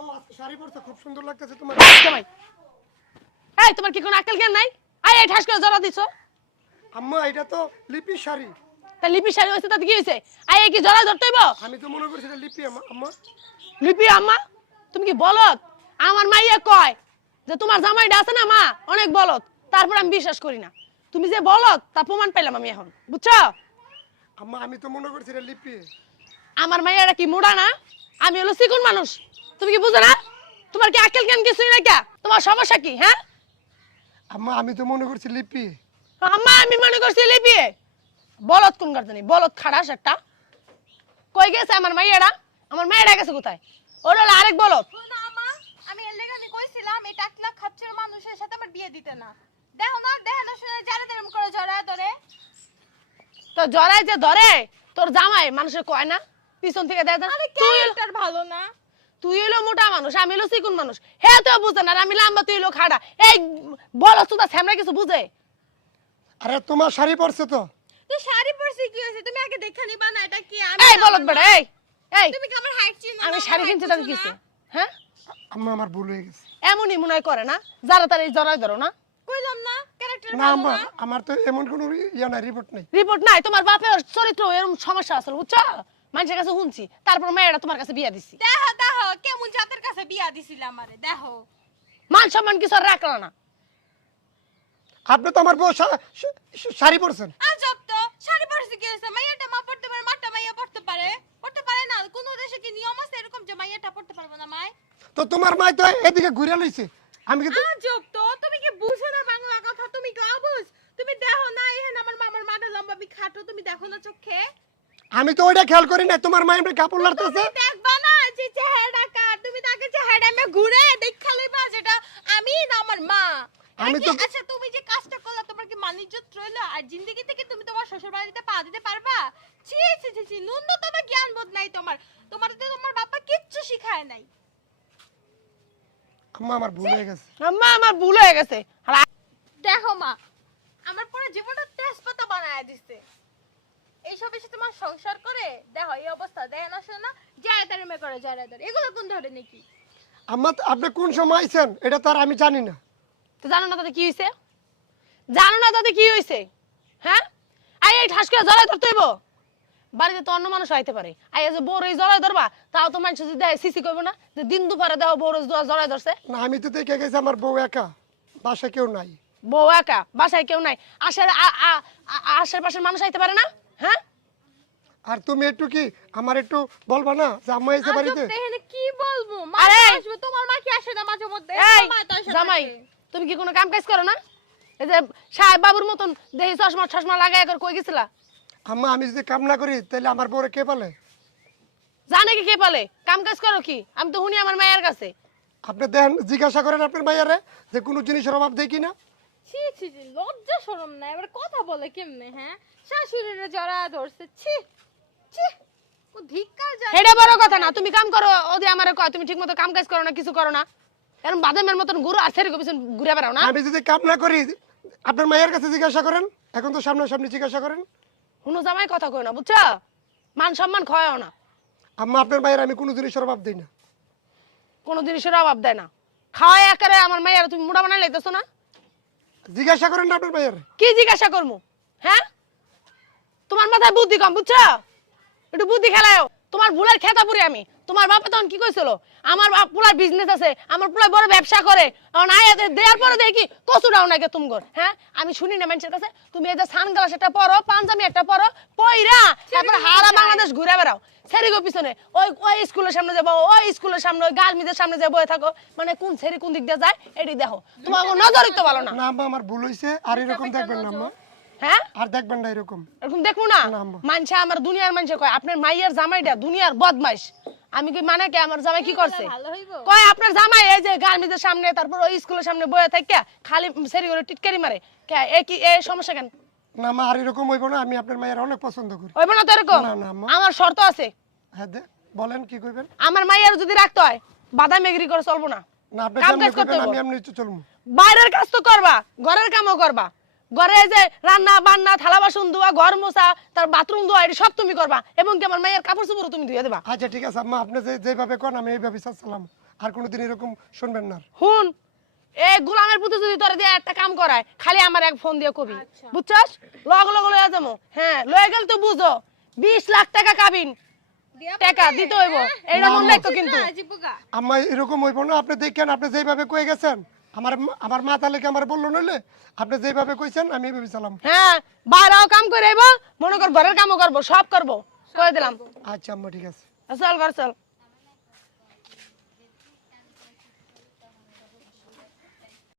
আজকে শাড়ি পরছো খুব সুন্দর লাগতেছে তোমার। জামাই এই তোমার কি কোনো আকল জ্ঞান নাই? আই এই ঠাস করে জড়া দিছো। আম্মা এটা তো লিপি শাড়ি। তা লিপি শাড়ি হইছে তাতে কি হইছে? আই এই কি জড়া ধরতে হইব? আমি তো মনে করছি এটা লিপি আম্মা। লিপি আম্মা তুমি কি বলত? আমার মাইয়া কয় যে তোমার জামাইটা আছে না মা অনেক বলত, তারপর আমি বিশ্বাস করি না। তুমি যে বলত তার প্রমাণ পাইলাম আমি এখন, বুঝছো? আম্মা আমি তো মনে করছি এটা লিপি। আমার মাইয়াটা কি মোড়া না? আমি হলো চিকন মানুষ, তুমি কি বুঝো না? তোমার কি আকল জ্ঞান কিছুই নাই কা? তোমার সমস্যা কি হ্যাঁ? আম্মা আমি তো মনে করছি লিপি। আম্মা আমি মনে করছি লিপি। বলত কোন গার্জেনি বলত খাড়াস একটা। কই গেছে আমার মাইয়াটা? আমার মাইয়াটা গেছে কোথায়? ওরা হলো আরেক বলত। শোনো আমা, আমি এর লেগে কইছিলাম এই টাকলা খাপছের মানুষের সাথে আমার বিয়ে দিতে না। দেখো না শুনে যারা তেরম করে জড়ায় ধরে। তো জড়াই যে ধরে তোর জামাই মানুষের কয় না পিছন থেকে দেয় না। আরে ক্যারেক্টার ভালো না। তুই হলো মোটা মানুষ, আমি হলো চিকন মানুষ। হে তো বুঝে না, আর আমি লাম্বা, তুই হলো খাড়া। এই বলত তো সামনে কিছু বুঝে? আরে তোমার শাড়ি পরছে তো। তো শাড়ি পরছি কি হইছে? তুমি আগে দেখে নিবা না এটা কি? এই বলত বেটা এই এই তুমি কি আমার হাইট চিনো না? আমি শাড়ি কিনতে তাকে কিছে হ্যাঁ? আম্মা আমার ভুল হয়ে গেছে। এমনই মনে হয় করে না যারা তার এই জড়াই ধরো না। কইলাম না ক্যারেক্টার না ভালো আম্মা না। আমার তো এমন কোনো ইয়া নাই, রিপোর্ট নাই। রিপোর্ট নাই? তোমার বাপের চরিত্র এরকম সমস্যা আছে বুঝছো? মানুষের কাছে শুনছি, তারপর মেয়েটা তোমার কাছে বিয়া দিছি। দেখো কেমন জাতের কাছে বিয়া দিছিল আমারে দেখো। মান সম্মান কিছু আর রাখলো না। আপনি তো আমার বউ শাড়ি পরছেন। আজব তো, শাড়ি পরছি কি হইছে? মাইয়াটা মা পড়তে পারে, মাটা মাইয়া পড়তে পারে। পড়তে পারে না? কোন দেশে কি নিয়ম আছে এরকম যে মাইয়াটা পড়তে পারবে না মাই? তো তোমার মাই তো এদিকে ঘুরে লইছে। আমি কিন্তু আজব তো, তুমি কি বুঝো না বাংলা কথা? তুমি কি অবুঝ? তুমি দেখো না এখানে আমার মামার মাথা লম্বা খাটো, তুমি দেখো না চোখে? আমি তো ওইটা খেয়াল করি না, তোমার মা এমনি কাপড় লাড়তেছে। তুমি দেখবা না যে চেহারা কার? তুমি তাকে চেহারা আমি ঘুরে দেখা লইবা যেটা আমি না আমার মা। আমি তো আচ্ছা তুমি যে কাজটা করলা তোমার কি মানিজ্জত রইলো? আর জিন্দেগি থেকে তুমি তোমার শ্বশুর বাড়িতে পা দিতে পারবা? ছি ন্যূনতম জ্ঞান বোধ নাই তোমার। তোমার তো তোমার বাবা কিচ্ছু শিখায় নাই। আম্মা আমার ভুল হয়ে গেছে। আম্মা আমার ভুল হয়ে গেছে। আর দেখো মা, আমার পুরো জীবনটা তেজপাতা বানায় দিছে। এইসব এসে তোমার সংসার করে দেখো এই অবস্থা দেয় না শোনা যায় তার মে করে যায় তার এগুলো কোন ধরে নাকি? আম্মা আপনি কোন সময় আইছেন এটা তো আর আমি জানি না। তো জানো না তাতে কি হইছে? জানো না তাতে কি হইছে? হ্যাঁ আই এই ঠাস করে জড়াই ধরতে হইব? বাড়িতে তো অন্য মানুষ আইতে পারে। আই যে বড় এই জড়াই ধরবা তাও তো মানুষ যদি দেয় সিসি করবে না যে দিন দুপুরে দেও বড় জড়াই ধরছে। না আমি তো দেখে গেছি আমার বউ একা, বাসায় কেউ নাই। বউ একা, বাসায় কেউ নাই, আশেপাশের মানুষ আইতে পারে না? হ্যাঁ আর তুমি একটু কি আমার একটু বলবা না যে আম্মা এসে বাড়িতে? এখানে কি বলবো? মা আরে! তো আসবে, তোমার মা কি আসে না মাঝে মধ্যে? এই মা তো আসে জামাই থাকে। তুমি কি কোনো কাম কাজ করো না? এই যে সাহেব বাবুর মতন দেহি চশমা চশমা লাগাই করে কই গেছিলা? আম্মা আমি যদি কাম না করি তাহলে আমার বউরে কে পালে? জানে কি কে পালে? কাম কাজ করো কি? আমি তো শুনি আমার মায়ের কাছে। আপনি দেন জিজ্ঞাসা করেন আপনার মাইয়ারে যে কোনো জিনিসের অভাব দেখি না। ছি লজ্জা শরম নাই, এবার কথা বলে কেমনে? হ্যাঁ শাশুড়িরে জড়া ধরছে। ছি ও ধিক্কার যায়। এটা বড় কথা না, তুমি কাম করো ওদি আমারে কয় তুমি ঠিকমতো কাম কাজ করো না, কিছু করো না। এরকম বাদামের মতন ঘুরো আর সেরি পিছন ঘুরে বেড়াও না। আমি যদি কাম না করি আপনার মায়ের কাছে জিজ্ঞাসা করেন, এখন তো সামনাসামনি জিজ্ঞাসা করেন। হুনো জামাই কথা কই না বুঝছো? মান সম্মান খয়ও না। আম্মা আপনার মায়ের আমি কোনো জিনিসের অভাব দিই না। কোনো জিনিসের অভাব দেয় না। খাওয়াই আকারে আমার মায়ের তুমি মুড়া বানাই লাইতেছো না? জিজ্ঞাসা করেন না আপনার মায়ের। কি জিজ্ঞাসা করবো? হ্যাঁ তোমার মাথায় বুদ্ধি কম বুঝছো? একটু বুদ্ধি খেলায়ও। তোমার ভুলের খেতা পুরি আমি। তোমার বাবা তখন কি কইছিল? আমার পোলার বিজনেস আছে, আমার পোলার বড় ব্যবসা করে, দেওয়ার পরে দেখি কচুটাও নাকি তুমগর। হ্যাঁ আমি শুনি না মানুষের কাছে তুমি এই যে সানগ্লাস একটা পরো, পাঞ্জাবি একটা পরো, পইরা তারপরে হারা বাংলাদেশ ঘুরে বেড়াও সেরিগো পিছনে। ওই স্কুলের সামনে যাবো, ওই স্কুলের সামনে, ওই গার্মেন্টসের সামনে যাবো থাকো। মানে কোন সেরি কোন দিক দিয়ে যায় এটি দেখো। তোমার নজরই তো ভালো না। না আম্মা আমার ভুল হইছে, আর এরকম দেখবেন না আম্মা। হ্যাঁ আর দেখবেন না এরকম। এরকম দেখবো না। না, আম্মা। মানুষে আমার দুনিয়ার মানুষে কয় আপনার মাইয়ার জামাইটা দুনিয়ার বদমাইশ। আমি কি মানে কি আমার জামাই কি করছে? ভালো হইবো? কয় আপনার জামাই এই যে গার্মেন্টসের সামনে তারপর ওই স্কুলের সামনে বয়ে থাকে খালি সেরি করে টিটকারি মারে। কে এ কি এই সমস্যা কেন? না মা আর এরকম হইব না, আমি আপনার মায়ের অনেক পছন্দ করি। হইব না তো এরকম? না, না, আম্মা। আমার শর্ত আছে। হ্যাঁ বলেন কি কইবেন? আমার মাইয়ার যদি রাখতে হয় বাদাম এগ্রি করে চলবো না। না আপনি কাম যেমনি কাজ করতে কইবেন হইবো। আমি এমনি চলবো। বাইরের কাজ তো করবা, ঘরের কামও করবা। ঘরে যে রান্না বান্না থালা বাসন ধোয়া, ঘর মোছা, তার বাথরুম ধোয়া, এটা সব তুমি করবা। এবং কি আমার মায়ের কাপড় চোপড় তুমি ধুয়ে দেবা। আচ্ছা ঠিক আছে আম্মা, আপনি যেভাবে কোন আমি এইভাবে চাচ্ছিলাম। আর কোনোদিন এরকম শুনবেন না। হুন এই গোলামের পুতে যদি তোরে দিয়ে একটা কাম করায় খালি আমার এক ফোন দিয়ে কবি আচ্ছা। বুঝছস লগ লগ লয়ে যাবো হ্যাঁ লয়ে গেল তো বুঝো 20 লাখ টাকা কাবিন দিয়া টাকা পাবে? দিতে হইব এটা মনে রাখতো কিন্তু না, জিপুগা। আম্মা এরকম হইব না, আপনি দেখেন আপনি যেভাবে কয়ে গেছেন আমার মা তাহলে কি আমার বললো নইলে আপনি যেভাবে কইছেন আমি এইভাবে চালাম। হ্যাঁ বাইরেও কাম করে আইব মনে কর ঘরের কামও করবো সব করবো কয়ে দিলাম আচ্ছা আম্মা ঠিক আছে। চল ঘর চল